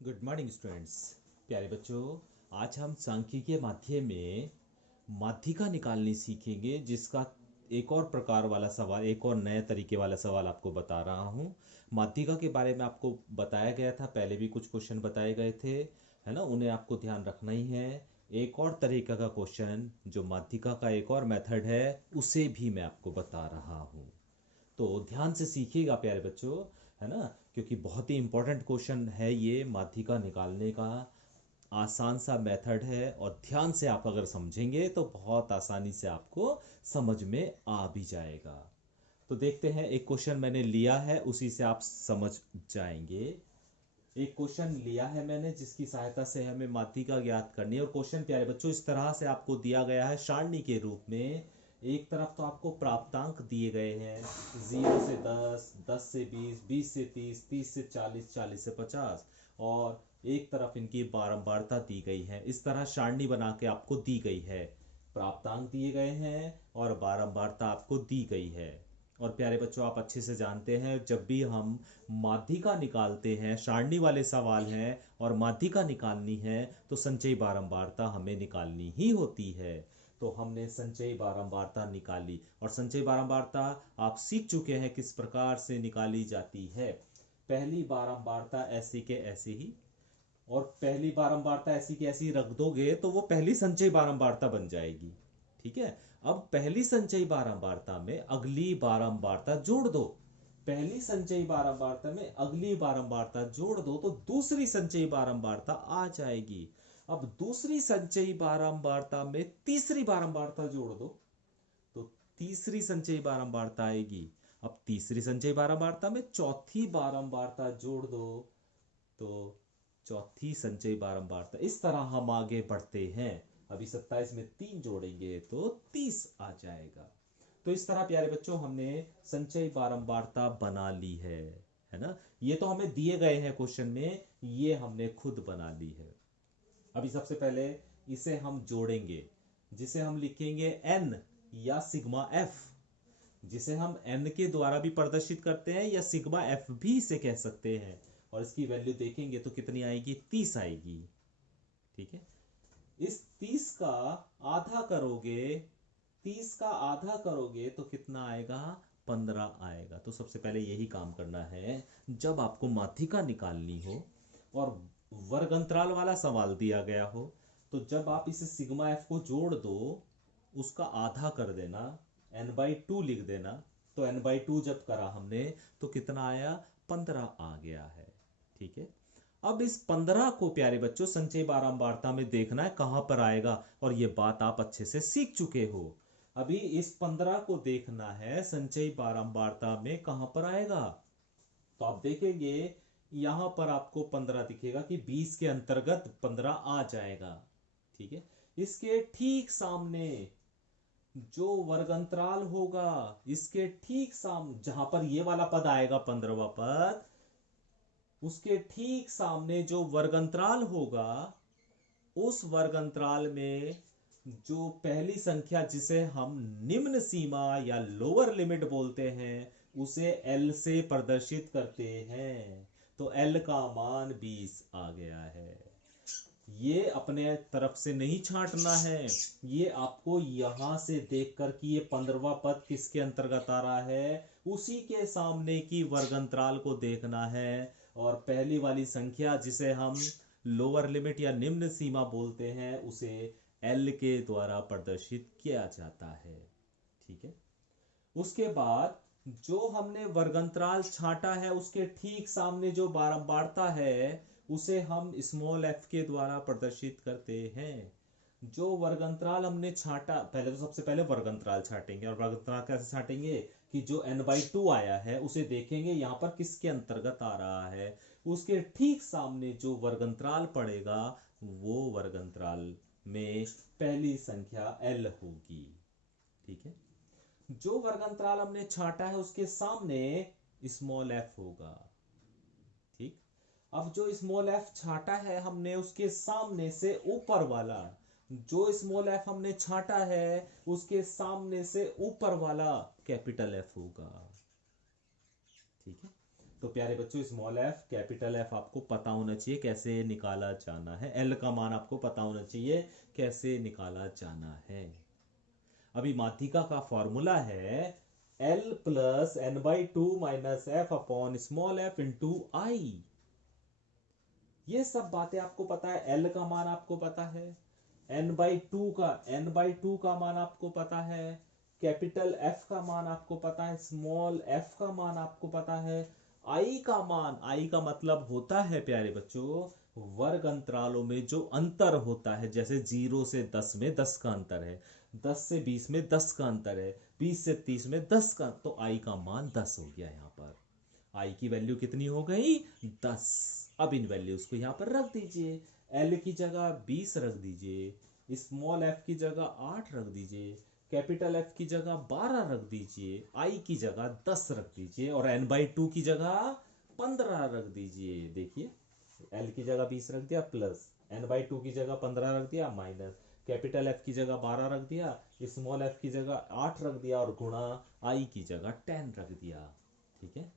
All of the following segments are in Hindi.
Good morning students. प्यारे बच्चों, आज हम सांख्यिकीय माध्यम में माध्यिका निकालनी सीखेंगे, जिसका एक और प्रकार वाला सवाल, एक और नए तरीके वाला सवाल आपको बता रहा हूँ। माध्यिका के बारे में आपको बताया गया था, पहले भी कुछ क्वेश्चन बताए गए थे, है ना, उन्हें आपको ध्यान रखना ही है। एक और तरीका का क्वेश्चन जो माध्यिका का एक और मेथड है, उसे भी मैं आपको बता रहा हूँ। तो ध्यान से सीखिएगा प्यारे बच्चों, है ना, क्योंकि बहुत ही इंपॉर्टेंट क्वेश्चन है ये। माध्यिका निकालने का आसान सा मेथड है, और ध्यान से आप अगर समझेंगे तो बहुत आसानी से आपको समझ में आ भी जाएगा। तो देखते हैं, एक क्वेश्चन मैंने लिया है, उसी से आप समझ जाएंगे। एक क्वेश्चन लिया है मैंने, जिसकी सहायता से हमें माध्यिका ज्ञात करनी है। और क्वेश्चन प्यारे बच्चों इस तरह से आपको दिया गया है सारणी के रूप में। एक तरफ तो आपको प्राप्तांक दिए गए हैं, 0 से 10, 10 से 20, 20 से 30, 30 से 40, 40 से 50, और एक तरफ इनकी बारंबारता दी गई है। इस तरह सारणी बना के आपको दी गई है, प्राप्तांक दिए गए हैं और बारंबारता आपको दी गई है। और प्यारे बच्चों, आप अच्छे से जानते हैं, जब भी हम माध्यिका निकालते हैं, सारणी वाले सवाल हैं और माध्यिका निकालनी है, तो संचयी बारंबारता हमें निकालनी ही होती है। तो हमने संचयी बारंबारता निकाली, और संचयी बारंबारता आप सीख चुके हैं किस प्रकार से निकाली जाती है। पहली बारंबारता ऐसी के ऐसी ही, और पहली बारंबारता ऐसी की ऐसी रख दोगे तो वो पहली संचयी बारंबारता बन जाएगी। ठीक है। अब पहली संचयी बारंबारता में अगली बारंबारता जोड़ दो, पहली संचयी बारंबारता में अगली बारंबारता जोड़ दो, तो दूसरी संचयी बारंबारता आ जाएगी। अब दूसरी संचयी बारंबारता में तीसरी बारंबारता जोड़ दो, तो तीसरी संचयी बारंबारता आएगी। अब तीसरी संचयी बारंबारता में चौथी बारंबारता जोड़ दो, तो चौथी संचयी बारंबारता। इस तरह हम आगे बढ़ते हैं। अभी 27 में 3 जोड़ेंगे तो 30 आ जाएगा। तो इस तरह प्यारे बच्चों हमने संचयी बारंबारता बना ली है ना। ये तो हमें दिए गए हैं क्वेश्चन में, ये हमने खुद बना ली है। अभी सबसे पहले इसे हम जोड़ेंगे, जिसे हम लिखेंगे n या सिग्मा f, जिसे हम n के द्वारा भी प्रदर्शित करते हैं, या सिग्मा f भी इसे कह सकते हैं। और इसकी वैल्यू देखेंगे तो कितनी आएगी, 30 आएगी। ठीक है। इस 30 का आधा करोगे, 30 का आधा करोगे तो कितना आएगा, 15 आएगा। तो सबसे पहले यही काम करना है, जब आपको माध्यिका निकालनी हो और वर्ग अंतराल वाला सवाल दिया गया हो, तो जब आप इसे सिग्मा एफ को जोड़ दो, उसका आधा कर देना, n/2 लिख देना। तो n/2 जब करा हमने तो कितना आया, 15 आ गया है। ठीक है। अब इस 15 को प्यारे बच्चों संचयी बारंबारता में देखना है कहां पर आएगा, और ये बात आप अच्छे से सीख चुके हो। अभी इस 15 को देखना है संचयी बारंबारता में कहां पर आएगा। तो आप देखेंगे यहां पर आपको 15 दिखेगा कि 20 के अंतर्गत 15 आ जाएगा। ठीक है। इसके ठीक सामने जो वर्ग अंतराल होगा, इसके ठीक सामने जहां पर ये वाला पद आएगा, 15वां पद, उसके ठीक सामने जो वर्ग अंतराल होगा, उस वर्ग अंतराल में जो पहली संख्या जिसे हम निम्न सीमा या लोअर लिमिट बोलते हैं, उसे L से प्रदर्शित करते हैं। तो L का मान 20 आ गया है। ये अपने तरफ से नहीं छांटना है, ये आपको यहां से देखकर कि ये 15वां पद किसके अंतर्गत आ रहा है, उसी के सामने की वर्ग अंतराल को देखना है। और पहली वाली संख्या जिसे हम लोअर लिमिट या निम्न सीमा बोलते हैं, उसे एल के द्वारा प्रदर्शित किया जाता है। ठीक है। उसके बाद जो हमने वर्गंतराल छांटा है, उसके ठीक सामने जो बारंबारता है, उसे हम स्मॉल एफ के द्वारा प्रदर्शित करते हैं। जो वर्गंतराल हमने छांटा, पहले तो सबसे पहले वर्गंतराल छांटेंगे। और वर्गंतराल कैसे छांटेंगे कि जो n/2 आया है उसे देखेंगे यहां पर किसके अंतर्गत आ रहा है, उसके ठीक सामने जो वर्गंतराल पड़ेगा, वो वर्गंतराल में पहली संख्या l होगी। ठीक है। जो वर्गंतराल हमने छांटा है उसके सामने स्मॉल एफ होगा। ठीक। अब जो स्मॉल एफ छांटा है हमने, उसके सामने से ऊपर वाला, जो स्मॉल एफ हमने छांटा है उसके सामने से ऊपर वाला कैपिटल एफ होगा। ठीक है। तो प्यारे बच्चों स्मॉल एफ कैपिटल एफ आपको पता होना चाहिए कैसे निकाला जाना है, एल का मान आपको पता होना चाहिए कैसे निकाला जाना है। अभी माध्यिका का फॉर्मूला है L plus N by two minus F upon small F into I. ये सब बातें आपको पता है, एल का मान आपको पता है, एन बाई टू का मान आपको पता है, कैपिटल एफ का मान आपको पता है, स्मॉल एफ का मान आपको पता है, आई का मान, आई का मतलब होता है प्यारे बच्चों वर्ग अंतरालों में जो अंतर होता है, जैसे 0 से 10 में 10 का अंतर है, 10 से 20 में 10 का अंतर है, 20 से 30 में 10 का, तो आई का मान 10 हो गया। यहाँ पर आई की वैल्यू कितनी हो गई 10। अब इन वैल्यूज को यहाँ पर रख दीजिए, एल की जगह 20 रख दीजिए, स्मॉल एफ की जगह 8 रख दीजिए, कैपिटल एफ की जगह 12 रख दीजिए, आई की जगह 10 रख दीजिए और एन बाई टू की जगह 15 रख दीजिए। देखिए एल की जगह 20 रख दिया प्लस, एन बाई टू की जगह 15 रख दिया माइनस, कैपिटल एफ की जगह 12 रख दिया, स्मॉल एफ की जगह 8 रख दिया और गुणा आई की जगह 10 रख दिया। ठीक है,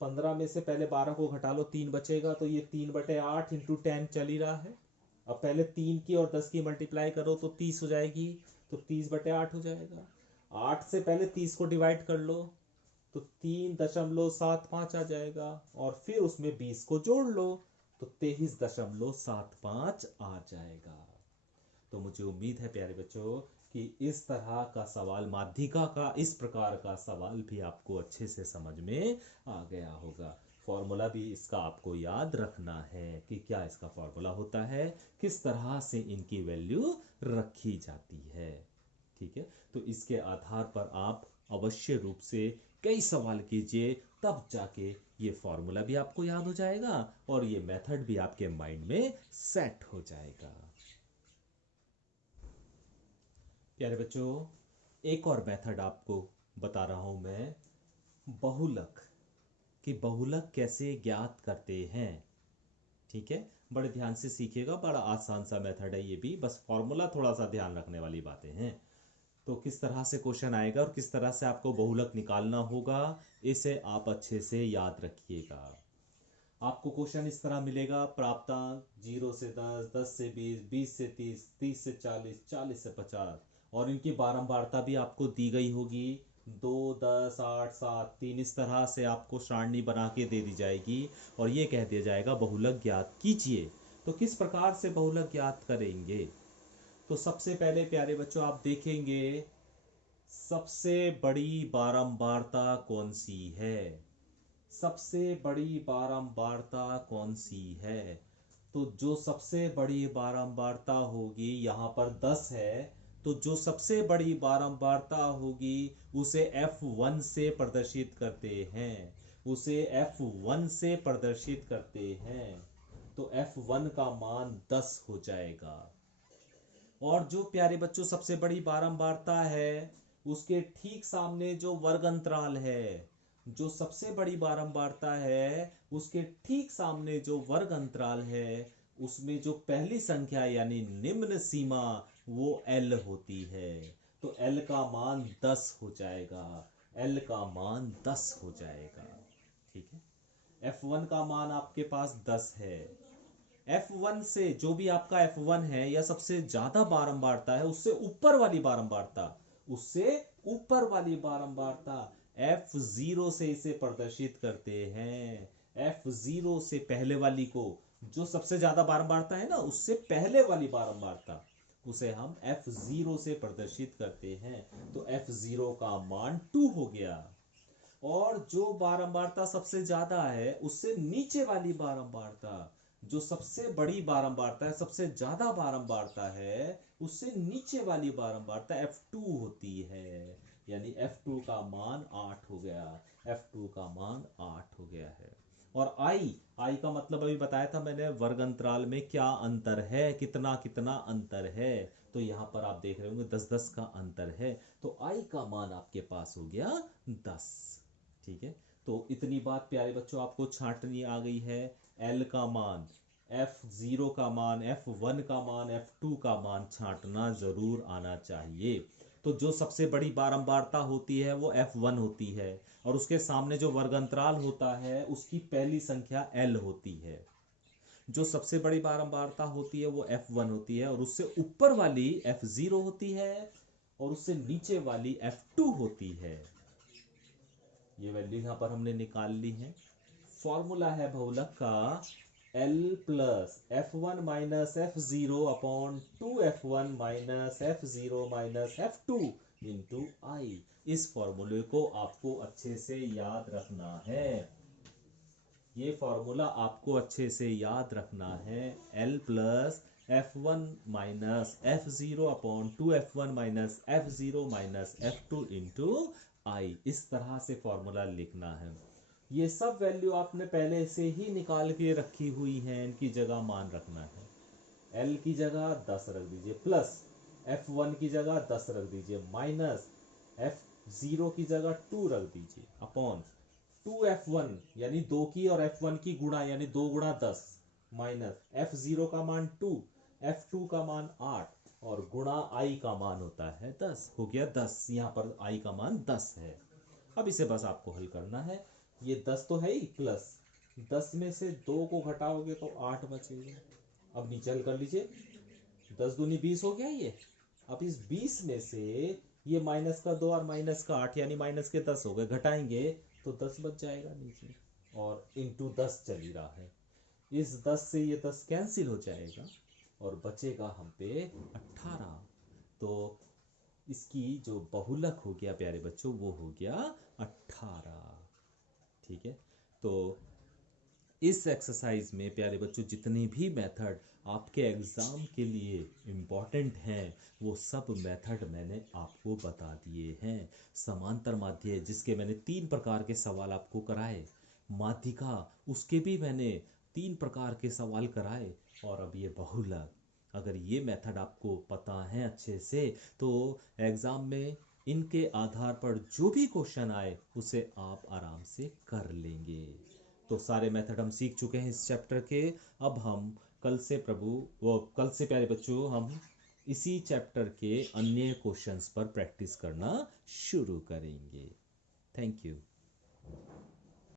15 में से पहले 12 को घटा लो, 3 बचेगा, तो ये 3/8 इंटू 10 चल ही रहा है। अब पहले 3 की और 10 की मल्टीप्लाई करो तो 30 हो जाएगी, तो 30/8 हो जाएगा। 8 से पहले 30 को डिवाइड कर लो तो 3.75 आ जाएगा और फिर उसमें 20 को जोड़ लो तो 23.75 आ जाएगा। तो मुझे उम्मीद है प्यारे बच्चों कि इस तरह का सवाल, माध्यिका का इस प्रकार का सवाल भी आपको अच्छे से समझ में आ गया होगा। फॉर्मूला भी इसका आपको याद रखना है कि क्या इसका फॉर्मूला होता है, किस तरह से इनकी वैल्यू रखी जाती है। ठीक है, तो इसके आधार पर आप अवश्य रूप से कई सवाल कीजिए, तब जाके ये फॉर्मूला भी आपको याद हो जाएगा और ये मेथड भी आपके माइंड में सेट हो जाएगा। प्यारे बच्चों एक और मेथड आपको बता रहा हूं मैं, बहुलक, कि बहुलक कैसे ज्ञात करते हैं। ठीक है, बड़े ध्यान से सीखिएगा, बड़ा आसान सा मेथड है ये भी, बस फॉर्मूला थोड़ा सा ध्यान रखने वाली बातें हैं। तो किस तरह से क्वेश्चन आएगा और किस तरह से आपको बहुलक निकालना होगा, इसे आप अच्छे से याद रखिएगा। आपको क्वेश्चन इस तरह मिलेगा, प्राप्तांक 0 से 10, 10 से 20, 20 से 30, 30 से 40, 40 से 50 और इनकी बारंबारता भी आपको दी गई होगी 2, 10, 8, 7, 3, इस तरह से आपको सारणी बना के दे दी जाएगी और ये कह दिया जाएगा बहुलक ज्ञात कीजिए। तो किस प्रकार से बहुलक ज्ञात करेंगे, तो सबसे पहले प्यारे बच्चों आप देखेंगे सबसे बड़ी बारंबारता कौन सी है, सबसे बड़ी बारंबारता कौन सी है। तो जो सबसे बड़ी बारंबारता होगी, यहां पर 10 है, तो जो सबसे बड़ी बारंबारता होगी उसे F1 से प्रदर्शित करते हैं, उसे F1 से प्रदर्शित करते हैं। तो F1 का मान 10 हो जाएगा। और जो प्यारे बच्चों सबसे बड़ी बारंबारता है उसके ठीक सामने जो वर्ग अंतराल है, जो सबसे बड़ी बारंबारता है उसके ठीक सामने जो वर्ग अंतराल है, उसमें जो पहली संख्या यानी निम्न सीमा वो L होती है। तो L का मान 10 हो जाएगा, L का मान 10 हो जाएगा। ठीक है, F1 का मान आपके पास 10 है, F1 से जो भी आपका F1 है या सबसे ज्यादा बारंबारता है उससे ऊपर वाली बारंबारता, उससे ऊपर वाली बारंबारता F0 से इसे प्रदर्शित करते हैं। F0 से पहले वाली को, जो सबसे ज्यादा बारंबारता है ना उससे पहले वाली बारंबारता, उसे हम F0 से प्रदर्शित करते हैं। तो F0 का मान 2 हो गया। और जो बारंबारता सबसे ज्यादा है उससे नीचे वाली बारंबारता, जो सबसे बड़ी बारंबारता है, सबसे ज्यादा बारंबारता है, उससे नीचे वाली बारंबारता F2 होती है, यानी F2 का मान 8 हो गया, F2 का मान 8 हो गया है। और आई का मतलब अभी बताया था मैंने, वर्ग अंतराल में क्या अंतर है, कितना कितना अंतर है। तो यहां पर आप देख रहे होंगे 10-10 का अंतर है, तो आई का मान आपके पास हो गया 10। ठीक है, तो इतनी बात प्यारे बच्चों आपको छांटनी आ गई है। L का मान, F0 का मान, F1 का मान, F2 का मान छांटना जरूर आना चाहिए। तो जो सबसे बड़ी बारंबारता होती है वो F1 होती है, और उसके सामने जो वर्ग अंतराल होता है उसकी पहली संख्या L होती है। जो सबसे बड़ी बारंबारता होती है वो F1 होती है, और उससे ऊपर वाली F0 होती है, और उससे नीचे वाली F2 होती है। ये वैल्यू यहां पर हमने निकाल ली है। फॉर्मूला है बहुलक का L plus F1 minus F0 upon 2F1 minus F0 minus F2 into I. इस फॉर्मूले को आपको अच्छे से याद रखना है। ये फॉर्मूला आपको अच्छे से याद रखना है। L plus F1 minus F0 upon 2F1 minus F0 minus F2 into I. इस तरह से फॉर्मूला लिखना है। ये सब वैल्यू आपने पहले से ही निकाल के रखी हुई है, इनकी जगह मान रखना है। L की जगह 10 रख दीजिए, प्लस F1 की जगह 10 रख दीजिए, माइनस F0 की जगह 2 रख दीजिए, अपॉन 2F1 यानी 2 की और F1 की गुणा यानी 2 गुणा 10, माइनस F0 का मान 2, F2 का मान 8 और गुणा I का मान होता है 10। हो गया 10, यहाँ पर I का मान 10 है। अब इसे बस आपको हल करना है। ये 10 तो है ही, प्लस 10 में से 2 को घटाओगे तो 8 बचेगा। अब नीचे हल कर लीजिए, 10 दूनी 20 हो गया ये। अब इस 20 में से ये माइनस का 2 और माइनस का 8 यानी माइनस के 10 हो गए, घटाएंगे तो 10 बच जाएगा नीचे, और इंटू 10 चल ही रहा है। इस 10 से ये 10 कैंसिल हो जाएगा और बचेगा हम पे 18। तो इसकी जो बहुलक हो गया प्यारे बच्चों वो हो गया 18। ठीक है, तो इस एक्सरसाइज में प्यारे बच्चों जितने भी मेथड आपके एग्जाम के लिए इम्पॉर्टेंट हैं वो सब मेथड मैंने आपको बता दिए हैं। समांतर माध्य जिसके मैंने 3 प्रकार के सवाल आपको कराए, माध्यिका उसके भी मैंने 3 प्रकार के सवाल कराए, और अब ये बहुलक। अगर ये मेथड आपको पता है अच्छे से तो एग्जाम में इनके आधार पर जो भी क्वेश्चन आए उसे आप आराम से कर लेंगे। तो सारे मेथड हम सीख चुके हैं इस चैप्टर के। अब हम कल से कल से प्यारे बच्चों हम इसी चैप्टर के अन्य क्वेश्चंस पर प्रैक्टिस करना शुरू करेंगे। Thank you.